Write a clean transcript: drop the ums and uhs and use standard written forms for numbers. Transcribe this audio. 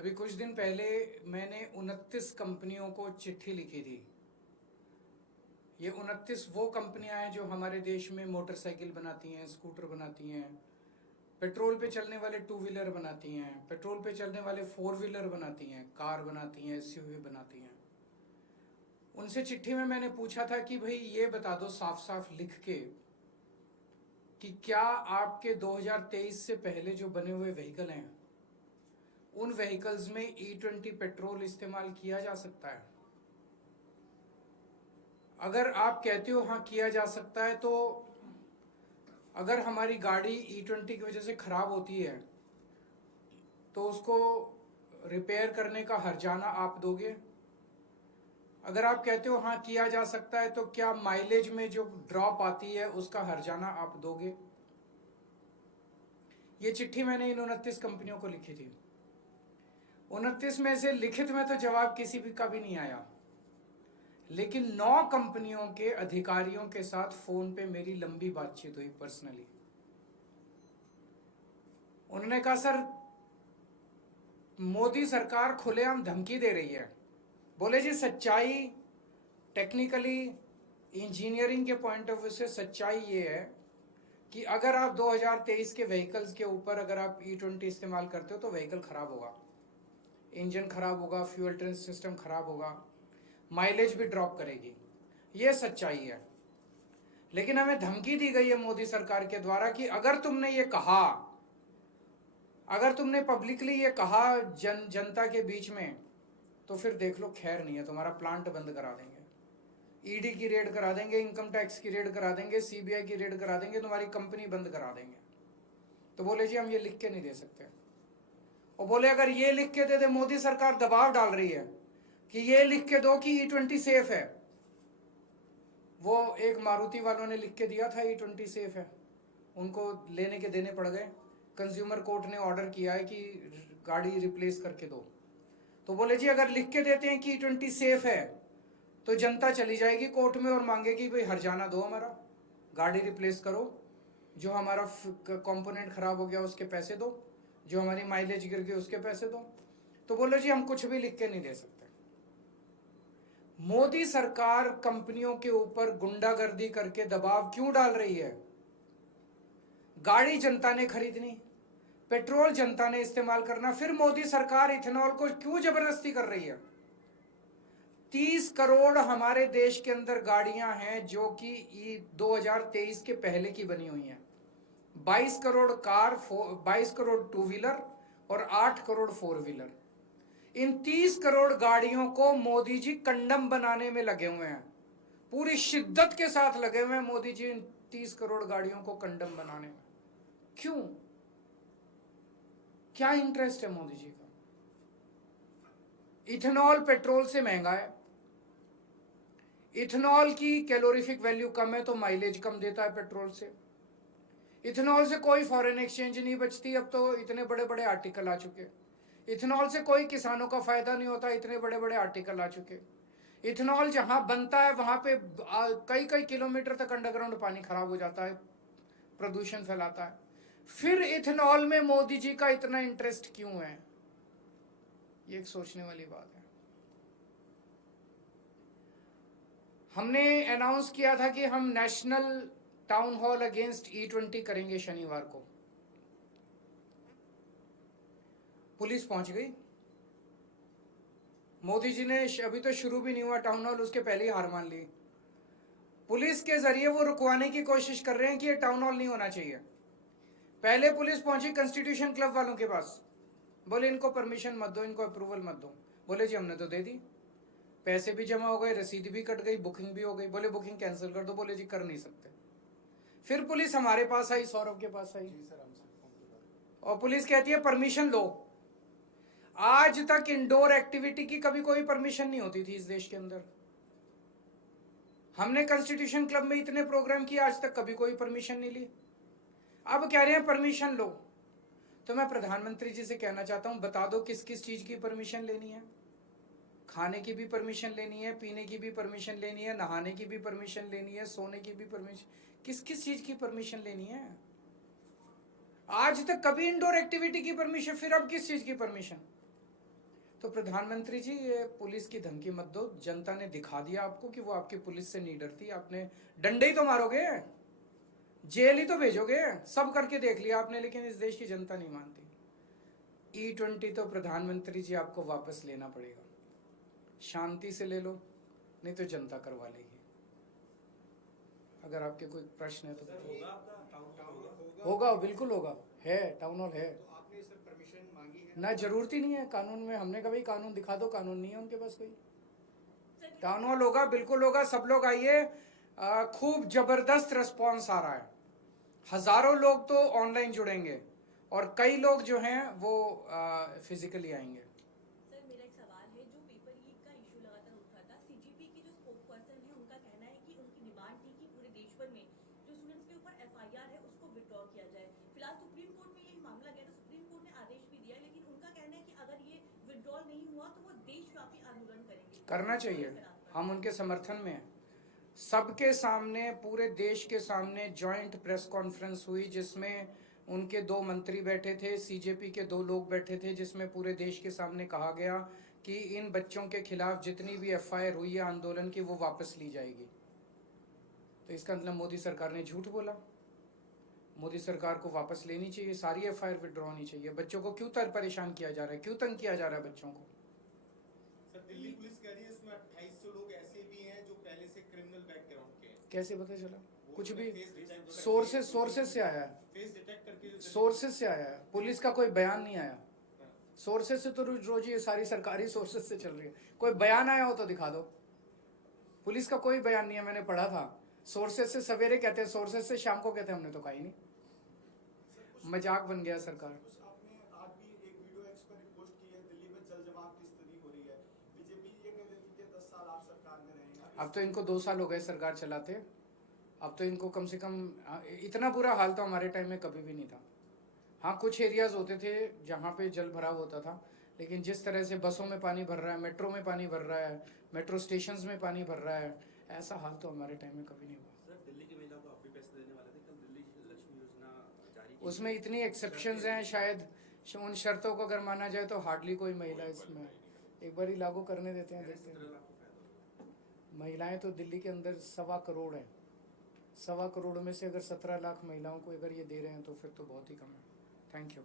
अभी कुछ दिन पहले मैंने 29 कंपनियों को चिट्ठी लिखी थी। ये 29 वो कंपनियां हैं जो हमारे देश में मोटरसाइकिल बनाती हैं, स्कूटर बनाती हैं, पेट्रोल पे चलने वाले टू व्हीलर बनाती हैं, पेट्रोल पे चलने वाले फोर व्हीलर बनाती हैं, कार बनाती हैं, एसयूवी बनाती हैं। उनसे चिट्ठी में मैंने पूछा था कि भाई ये बता दो साफ साफ लिख के कि क्या आपके 2023 से पहले जो बने हुए व्हीकल हैं उन व्हीकल्स में E20 पेट्रोल इस्तेमाल किया जा सकता है। अगर आप कहते हो हाँ किया जा सकता है, तो अगर हमारी गाड़ी E20 की वजह से खराब होती है तो उसको रिपेयर करने का हर्जाना आप दोगे। अगर आप कहते हो हाँ किया जा सकता है, तो क्या माइलेज में जो ड्रॉप आती है उसका हर्जाना आप दोगे। ये चिट्ठी मैंने इन 29 कंपनियों को लिखी थी। 29 में से लिखित में तो जवाब किसी भी का भी नहीं आया, लेकिन 9 कंपनियों के अधिकारियों के साथ फोन पे मेरी लंबी बातचीत हुई पर्सनली। उन्होंने कहा सर मोदी सरकार खुलेआम धमकी दे रही है। बोले जी सच्चाई टेक्निकली इंजीनियरिंग के पॉइंट ऑफ व्यू से सच्चाई ये है कि अगर आप 2023 के व्हीकल्स के ऊपर अगर आप E20 इस्तेमाल करते हो तो व्हीकल खराब होगा, इंजन खराब होगा, फ्यूल ट्रेन सिस्टम खराब होगा, माइलेज भी ड्रॉप करेगी। ये सच्चाई है। लेकिन हमें धमकी दी गई है मोदी सरकार के द्वारा कि अगर तुमने ये कहा, अगर तुमने पब्लिकली ये कहा जनता के बीच में, तो फिर देख लो खैर नहीं है, तुम्हारा प्लांट बंद करा देंगे, ईडी की रेड करा देंगे, इनकम टैक्स की रेड करा देंगे, सीबीआई की रेड करा देंगे, तुम्हारी कंपनी बंद करा देंगे। तो बोले जी हम ये लिख के नहीं दे सकते। और बोले अगर ये लिख के दे दे, मोदी सरकार दबाव डाल रही है कि ये लिख के दो कि E20 सेफ है। वो एक मारुति वालों ने लिख के दिया था E20 सेफ है, उनको लेने के देने पड़ गए। कंज्यूमर कोर्ट ने ऑर्डर किया है कि गाड़ी रिप्लेस करके दो। तो बोले जी अगर लिख के देते हैं कि E20 सेफ है तो जनता चली जाएगी कोर्ट में और मांगेगी भाई हर्जाना दो, हमारा गाड़ी रिप्लेस करो, जो हमारा कंपोनेंट खराब हो गया उसके पैसे दो, जो हमारी माइलेज गिर गई उसके पैसे दो। तो बोले जी हम कुछ भी लिख के नहीं दे सकते। मोदी सरकार कंपनियों के ऊपर गुंडागर्दी करके दबाव क्यों डाल रही है। गाड़ी जनता ने खरीदनी, पेट्रोल जनता ने इस्तेमाल करना, फिर मोदी सरकार इथेनॉल को क्यों जबरदस्ती कर रही है। 30 करोड़ हमारे देश के अंदर गाड़ियां हैं जो कि 2023 के पहले की बनी हुई हैं। 22 crore car, 22 crore two wheeler और 8 करोड़ फोर व्हीलर। इन 30 करोड़ गाड़ियों को मोदी जी कंडम बनाने में लगे हुए हैं, पूरी शिद्दत के साथ लगे हुए हैं मोदी जी इन 30 करोड़ गाड़ियों को कंडम बनाने में। क्यों, क्या इंटरेस्ट है मोदी जी का। इथेनॉल पेट्रोल से महंगा है, इथेनॉल की कैलोरीफिक वैल्यू कम है तो माइलेज कम देता है पेट्रोल से। इथेनॉल से कोई फॉरेन एक्सचेंज नहीं बचती, अब तो इतने बड़े बड़े आर्टिकल आ चुके। इथेनॉल से कोई किसानों का फायदा नहीं होता, इतने बड़े बड़े आर्टिकल आ चुके। इथेनॉल जहां बनता है वहां पे कई कई किलोमीटर तक अंडरग्राउंड पानी खराब हो जाता है, प्रदूषण फैलाता है। फिर इथेनॉल में मोदी जी का इतना इंटरेस्ट क्यों है, ये एक सोचने वाली बात है। हमने अनाउंस किया था कि हम national town hall against E20 करेंगे शनिवार को। पुलिस पहुंच गई, मोदी जी ने अभी तो शुरू भी नहीं हुआ टाउन हॉल, उसके पहले ही हार मान ली। पुलिस के जरिए वो रुकवाने की कोशिश कर रहे हैं कि ये टाउन हॉल नहीं होना चाहिए। पहले पुलिस पहुंची कंस्टिट्यूशन क्लब वालों के पास, बोले इनको परमिशन मत दो, इनको अप्रूवल मत दो। बोले जी हमने तो दे दी, पैसे भी जमा हो गए, रसीद भी कट गई, बुकिंग भी हो गई। बोले बुकिंग कैंसिल कर दो। बोले जी कर नहीं सकते। फिर पुलिस हमारे पास आई, सौरभ के पास आई, और पुलिस कहती है परमिशन लो। आज तक इंडोर एक्टिविटी की कभी कोई परमिशन नहीं होती थी इस देश के अंदर। हमने कॉन्स्टिट्यूशन क्लब में इतने प्रोग्राम किए, आज तक कभी कोई परमिशन नहीं ली। अब कह रहे हैं परमिशन लो। तो मैं प्रधानमंत्री जी से कहना चाहता हूं, बता दो किस किस चीज की परमिशन लेनी है। खाने की भी परमिशन लेनी है, पीने की भी परमिशन लेनी है, नहाने की भी परमिशन लेनी है, सोने की भी परमिशन, किस किस चीज की परमिशन लेनी है। आज तक कभी इंडोर एक्टिविटी की परमिशन, फिर अब किस चीज की परमिशन। तो प्रधानमंत्री जी, ये पुलिस की धमकी मत दो। जनता ने दिखा दिया आपको कि वो आपकी पुलिस से नहीं डरती। आपने डंडे ही तो मारोगे, जेल ही तो भेजोगे, सब करके देख लिया आपने, लेकिन इस देश की जनता नहीं मानती। E20 तो प्रधानमंत्री जी आपको वापस लेना पड़ेगा। शांति से ले लो, नहीं तो जनता करवा लेगी। अगर आपके कोई प्रश्न है तो होगा, बिल्कुल होगा, है टाउन हॉल है। तो आपने सर परमिशन मांगी है? ना, जरूरत ही नहीं है कानून में। हमने कहा भाई कानून दिखा दो, कानून नहीं है उनके पास कोई। टाउन हॉल होगा, बिल्कुल होगा, सब लोग आइए। खूब जबरदस्त रिस्पॉन्स आ रहा है। हजारों लोग तो ऑनलाइन जुड़ेंगे और कई लोग जो हैं वो फिजिकली आएंगे। सर, मेरा एक सवाल है। जो पेपर लीक का इशू लगातार उठा था, सीजीपी के जो स्पोक पर्सन है उनका कहना है कि उनकी डिमांड थी कि पूरे देश भर में जो स्टूडेंट्स के ऊपर एफआईआर है उसको विड्रॉ किया जाए। फिलहाल सुप्रीम कोर्ट में यही मामला गया था, सुप्रीम कोर्ट ने आदेश भी दिया, लेकिन उनका कहना है कि अगर ये विड्रॉल नहीं हुआ तो वो देशव्यापी आंदोलन करेंगे। करना चाहिए, हम उनके समर्थन में हैं। सबके सामने, पूरे देश के सामने जॉइंट प्रेस कॉन्फ्रेंस हुई, जिसमें उनके 2 मंत्री बैठे थे, सीजेपी के 2 लोग बैठे थे, जिसमें पूरे देश के सामने कहा गया कि इन बच्चों के खिलाफ जितनी भी एफआईआर हुई है आंदोलन की, वो वापस ली जाएगी। तो इसका मतलब मोदी सरकार ने झूठ बोला। मोदी सरकार को वापस लेनी चाहिए, सारी एफआईआर विड्रॉ होनी चाहिए। बच्चों को क्यों परेशान किया जा रहा है, क्यों तंग किया जा रहा है बच्चों को? सर, दिल्ली पुलिस कह रही है इसमें 2800 लोग ऐसे भी हैं जो पहले से क्रिमिनल बैकग्राउंड के हैं। कैसे पता चला? कुछ भी सोर्सेस से आया है, फेस डिटेक्ट करके सोर्सेस से आया है, पुलिस का कोई बयान नहीं आया। सोर्सेस से तो रोज ये सारी सरकारी सोर्सेस से चल रही है। कोई बयान आया हो तो दिखा दो। पुलिस का कोई बयान नहीं है, मैंने पढ़ा था। सोर्सेस से सवेरे कहते हैं, सोर्सेस से शाम को कहते हैं, हमने तो कहा ही नहीं। मजाक बन गया सरकार। आपने आज भी एक वीडियो एक्स पर पोस्ट की है, दिल्ली में जल जमाव की स्थिति हो रही है। बीजेपी ये कह रही थी कि 10 साल आप सरकार में रहेंगे। अब तो इनको 2 साल हो गए सरकार चलाते। अब तो इनको कम से कम, इतना बुरा हाल तो हमारे टाइम में कभी भी नहीं था। हाँ, कुछ एरियाज होते थे जहाँ पे जल भराव होता था, लेकिन जिस तरह से बसों में पानी भर रहा है, मेट्रो में पानी भर रहा है, मेट्रो स्टेशंस में पानी भर रहा है, ऐसा हाल तो हमारे टाइम में कभी नहीं हुआ। सर, दिल्ली की महिला को आप भी पैसे देने वाले थे, कल दिल्ली लक्ष्मी योजना जारी की। उसमें इतनी एक्सेप्शंस हैं, शायद उन शर्तों को अगर माना जाए तो हार्डली कोई महिला इसमें। एक बार ही लागू करने देते हैं, देखते हैं। महिलाएं तो दिल्ली के अंदर 1.25 करोड़ हैं। 1.25 करोड़ में से अगर 17 लाख महिलाओं को अगर ये दे रहे हैं तो फिर तो बहुत ही कम है। Thank you.